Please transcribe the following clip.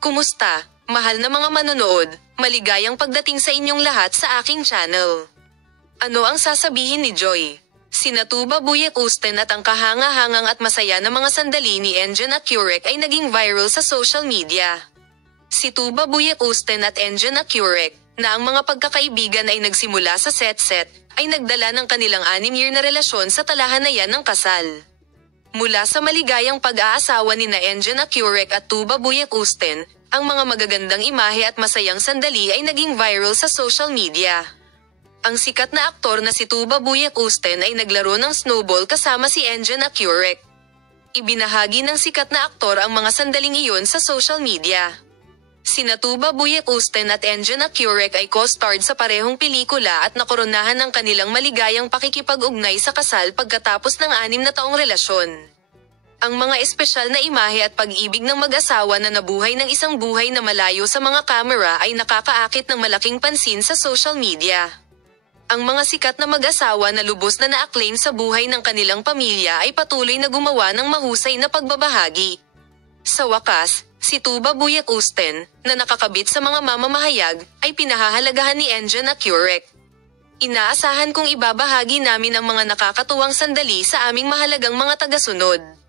Kumusta, mahal na mga manonood, maligayang pagdating sa inyong lahat sa aking channel. Ano ang sasabihin ni Joy? Sina Tuba Buyak-Usten at ang kahanga-hangang at masaya na mga sandali ni Enjan Akurek ay naging viral sa social media. Si Tuba Buyak-Usten at Enjan Akurek, na ang mga pagkakaibigan ay nagsimula sa set-set, ay nagdala ng kanilang 6-year na relasyon sa talahanayan ng kasal. Mula sa maligayang pag-aasawa ni Enjan Akurek at Tuba Buyak-Usten, ang mga magagandang imahe at masayang sandali ay naging viral sa social media. Ang sikat na aktor na si Tuba Buyak-Usten ay naglaro ng snowball kasama si Enjan Akurek. Ibinahagi ng sikat na aktor ang mga sandaling iyon sa social media. Sina Tuba Buyak-Usten at Enjan Akurek ay co-starred sa parehong pelikula at nakoronahan ng kanilang maligayang pakikipag-ugnay sa kasal pagkatapos ng 6 na taong relasyon. Ang mga espesyal na imahe at pag-ibig ng mag-asawa na nabuhay ng isang buhay na malayo sa mga kamera ay nakakaakit ng malaking pansin sa social media. Ang mga sikat na mag-asawa na lubos na na-acclaim sa buhay ng kanilang pamilya ay patuloy na gumawa ng mahusay na pagbabahagi. Sa wakas, si Tuba Buyak-Usten, na nakakabit sa mga mamamahayag, ay pinahahalagahan ni Enjan Akurek. Inaasahan kong ibabahagi namin ang mga nakakatuwang sandali sa aming mahalagang mga tagasunod.